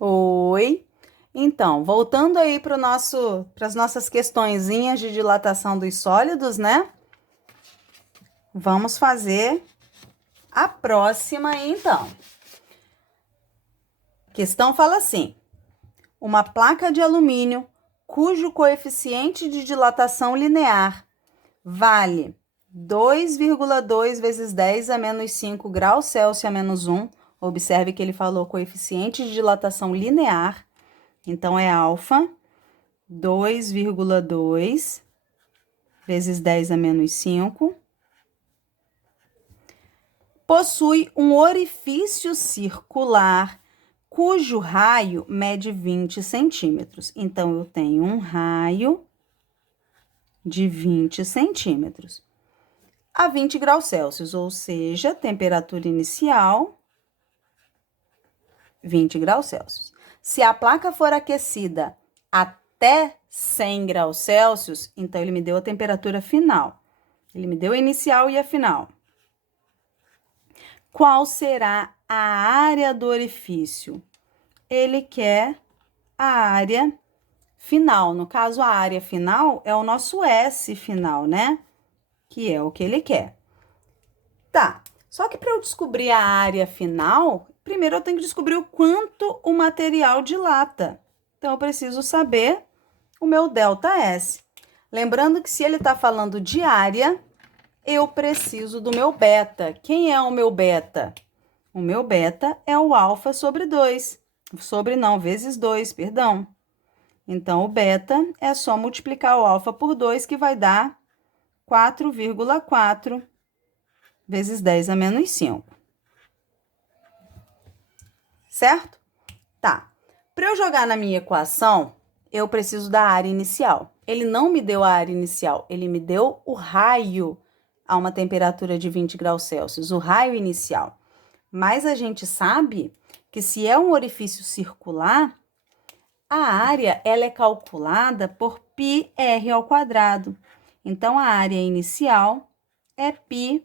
Oi. Então, voltando aí para as nossas questõezinhas de dilatação dos sólidos, né? Vamos fazer a próxima aí, então. A questão fala assim: uma placa de alumínio cujo coeficiente de dilatação linear vale 2,2 vezes 10 a menos 5 graus Celsius a menos 1. Observe que ele falou coeficiente de dilatação linear. Então, é alfa 2,2 vezes 10 a menos 5. Possui um orifício circular cujo raio mede 20 centímetros. Então, eu tenho um raio de 20 centímetros a 20 graus Celsius, ou seja, temperatura inicial 20 graus Celsius. Se a placa for aquecida até 100 graus Celsius, então ele me deu a temperatura final. Ele me deu a inicial e a final. Qual será a área do orifício? Ele quer a área final. No caso, a área final é o nosso S final, né? Que é o que ele quer. Tá, só que para eu descobrir a área final, primeiro eu tenho que descobrir o quanto o material dilata. Então, eu preciso saber o meu ΔS. Lembrando que se ele está falando de área, eu preciso do meu beta. Quem é o meu beta? O meu beta é o alfa sobre 2. Vezes 2, perdão. Então, o beta é só multiplicar o alfa por 2, que vai dar 4,4 vezes 10 a menos 5. Certo? Tá. Para eu jogar na minha equação, eu preciso da área inicial. Ele não me deu a área inicial, ele me deu o raio a uma temperatura de 20 graus Celsius, o raio inicial. Mas a gente sabe que se é um orifício circular, a área ela é calculada por πr ao quadrado. Então, a área inicial é π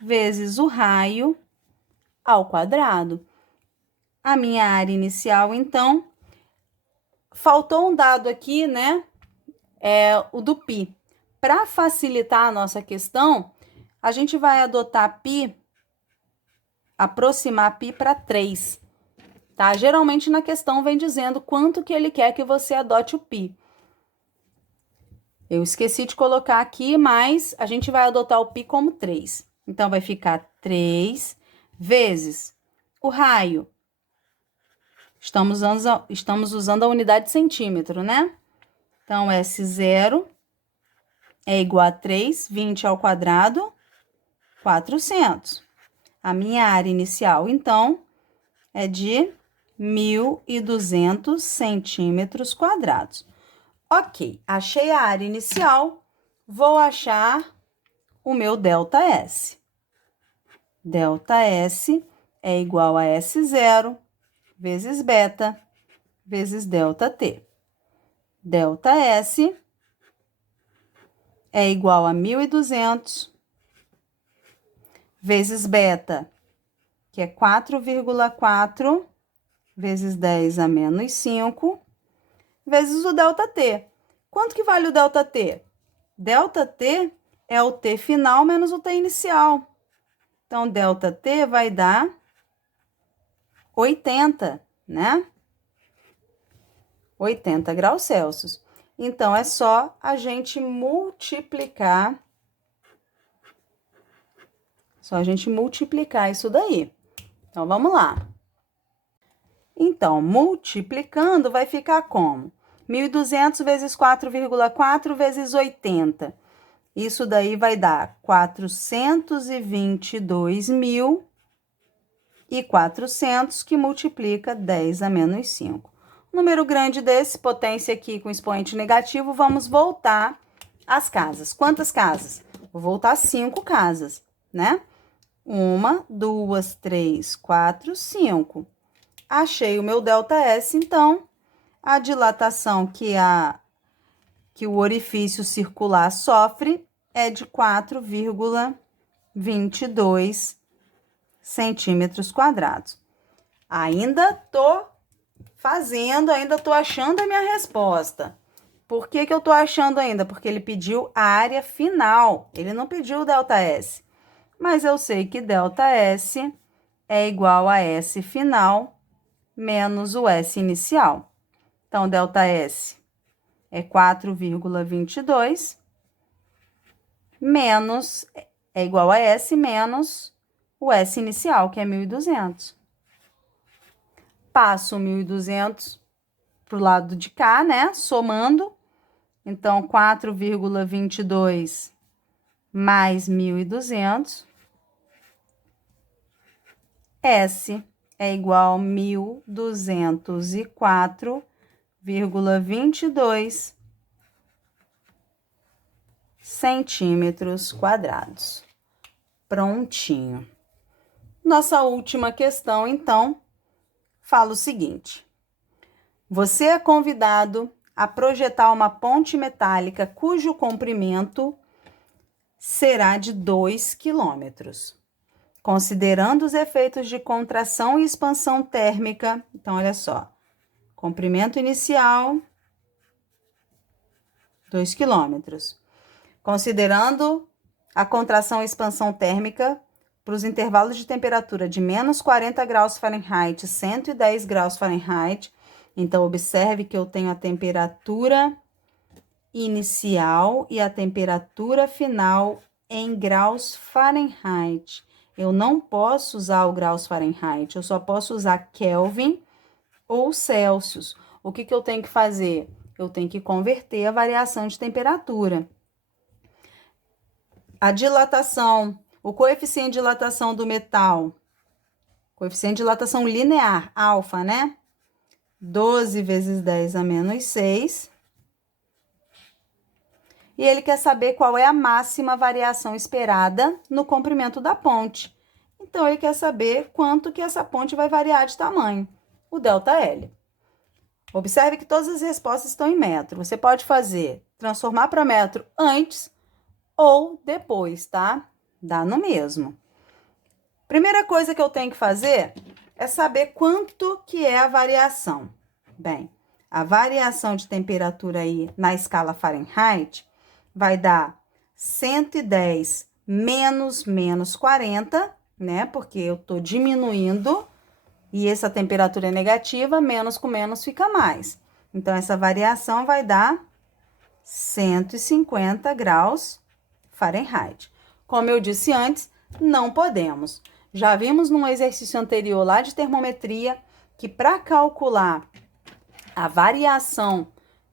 vezes o raio ao quadrado. A minha área inicial, então, faltou um dado aqui, né? É o do π. Para facilitar a nossa questão, a gente vai adotar π, aproximar π para 3. Tá? Geralmente na questão vem dizendo quanto que ele quer que você adote o π. Eu esqueci de colocar aqui, mas a gente vai adotar o π como 3. Então, vai ficar 3 vezes o raio. Estamos usando a unidade de centímetro, né? Então, S0 é igual a 3, 20 ao quadrado, 400. A minha área inicial, então, é de 1.200 centímetros quadrados. Ok, achei a área inicial, vou achar o meu ΔS. ΔS é igual a S0 vezes beta vezes ΔT. ΔS é igual a 1.200 vezes beta, que é 4,4 vezes 10 a menos 5, vezes o ΔT. Quanto que vale o ΔT? ΔT é o T final menos o T inicial. Então, ΔT vai dar 80, né? 80 graus Celsius. Então, é só a gente multiplicar. Isso daí. Então, vamos lá. Então, multiplicando, vai ficar como? 1.200 vezes 4,4 vezes 80. Isso daí vai dar 422.400, que multiplica 10 a menos 5. Número grande desse, potência aqui com expoente negativo, vamos voltar às casas. Quantas casas? Vou voltar 5 casas, né? 1, 2, 3, 4, 5. Achei o meu ΔS, então, a dilatação que o orifício circular sofre é de 4,22 centímetros quadrados. Ainda tô fazendo, ainda estou achando a minha resposta. Por que que eu estou achando ainda? Porque ele pediu a área final, ele não pediu o ΔS. Mas eu sei que ΔS é igual a S final menos o S inicial. Então, ΔS é 4,22 menos, é igual a S menos o S inicial, que é 1.200. Passo 1.200 para o lado de cá, né? Somando. Então, 4,22 mais 1.200. S é igual a 1.204,22 centímetros quadrados. Prontinho. Nossa última questão, então, fala o seguinte: você é convidado a projetar uma ponte metálica cujo comprimento será de 2 quilômetros. Considerando os efeitos de contração e expansão térmica, então, olha só, comprimento inicial, 2 quilômetros. Considerando a contração e expansão térmica para os intervalos de temperatura de menos 40 graus Fahrenheit e 110 graus Fahrenheit, então, observe que eu tenho a temperatura inicial e a temperatura final em graus Fahrenheit. Eu não posso usar o graus Fahrenheit, eu só posso usar Kelvin ou Celsius. O que que eu tenho que fazer? Eu tenho que converter a variação de temperatura. A dilatação, o coeficiente de dilatação do metal, coeficiente de dilatação linear, alfa, né? 12 vezes 10 a menos 6. E ele quer saber qual é a máxima variação esperada no comprimento da ponte. Então, ele quer saber quanto que essa ponte vai variar de tamanho, o ΔL. Observe que todas as respostas estão em metro. Você pode transformar para metro antes ou depois, tá? Dá no mesmo. Primeira coisa que eu tenho que fazer é saber quanto que é a variação. Bem, a variação de temperatura aí na escala Fahrenheit vai dar 110 menos 40, né? Porque eu tô diminuindo e essa temperatura é negativa, menos com menos fica mais. Então, essa variação vai dar 150 graus Fahrenheit. Como eu disse antes, não podemos. Já vimos num exercício anterior lá de termometria que para calcular a variação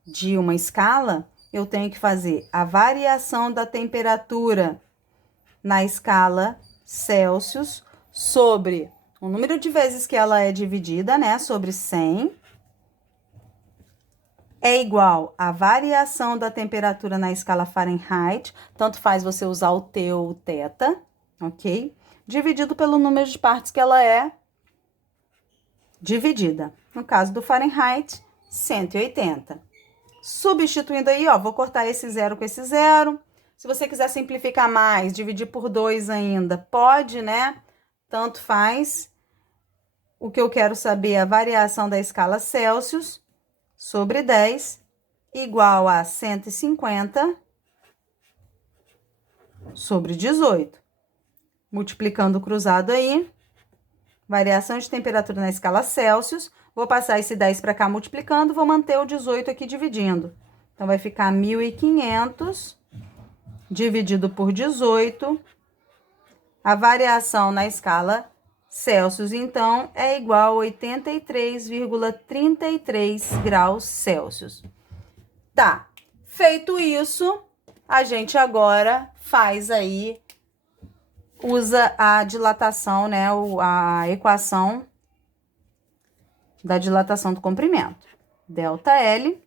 de uma escala, eu tenho que fazer a variação da temperatura na escala Celsius sobre o número de vezes que ela é dividida, né, sobre 100, é igual à variação da temperatura na escala Fahrenheit, tanto faz você usar o T ou o θ, ok? Dividido pelo número de partes que ela é dividida. No caso do Fahrenheit, 180. Substituindo aí, ó, vou cortar esse zero com esse zero. Se você quiser simplificar mais, dividir por 2 ainda, pode, né? Tanto faz. O que eu quero saber é a variação da escala Celsius sobre 10 igual a 150 sobre 18. Multiplicando o cruzado aí, variação de temperatura na escala Celsius, vou passar esse 10 para cá multiplicando, vou manter o 18 aqui dividindo. Então, vai ficar 1.500 dividido por 18. A variação na escala Celsius, então, é igual a 83,33 graus Celsius. Tá, feito isso, a gente agora faz aí, usa a dilatação, né, a equação da dilatação do comprimento. ΔL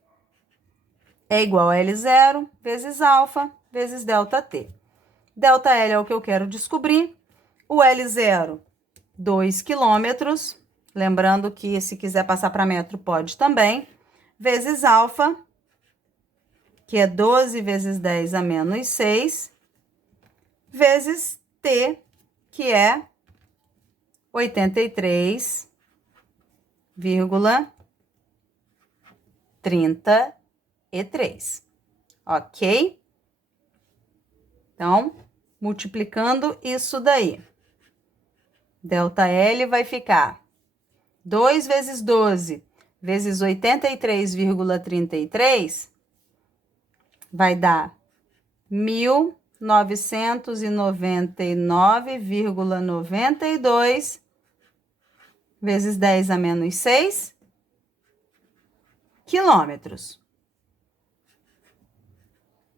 é igual a L0 vezes alfa vezes ΔT. ΔL é o que eu quero descobrir. O L0, 2 quilômetros. Lembrando que se quiser passar para metro, pode também. Vezes alfa, que é 12 vezes 10 a menos 6. Vezes T, que é 83,33 33. Ok? Então, multiplicando isso daí. ΔL vai ficar 2 vezes 12 vezes 83,33 vai dar 1.999,92 vezes 10 a menos 6 quilômetros.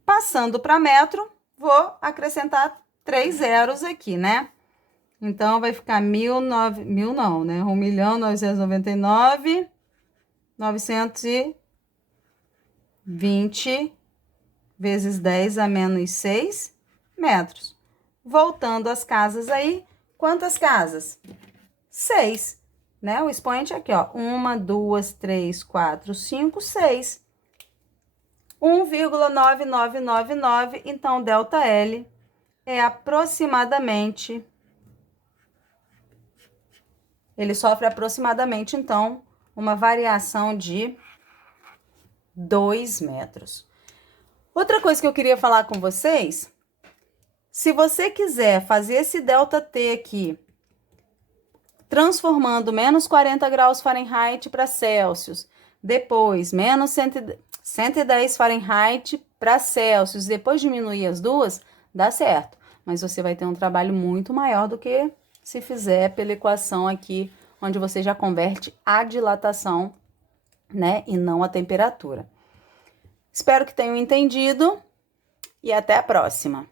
Passando para metro, vou acrescentar 3 zeros aqui, né? Então, vai ficar 1.920 vezes 10 a menos 6 metros. Voltando às casas aí, quantas casas? 6, né? O expoente aqui, ó. 1, 2, 3, 4, 5, 6. 1,9999, então, ΔL é aproximadamente... Ele sofre aproximadamente, então, uma variação de 2 metros. Outra coisa que eu queria falar com vocês, se você quiser fazer esse ΔT aqui, transformando menos 40 graus Fahrenheit para Celsius, depois menos 110 Fahrenheit para Celsius, depois diminuir as duas, dá certo. Mas você vai ter um trabalho muito maior do que se fizer pela equação aqui, onde você já converte a dilatação, né, e não a temperatura. Espero que tenham entendido e até a próxima.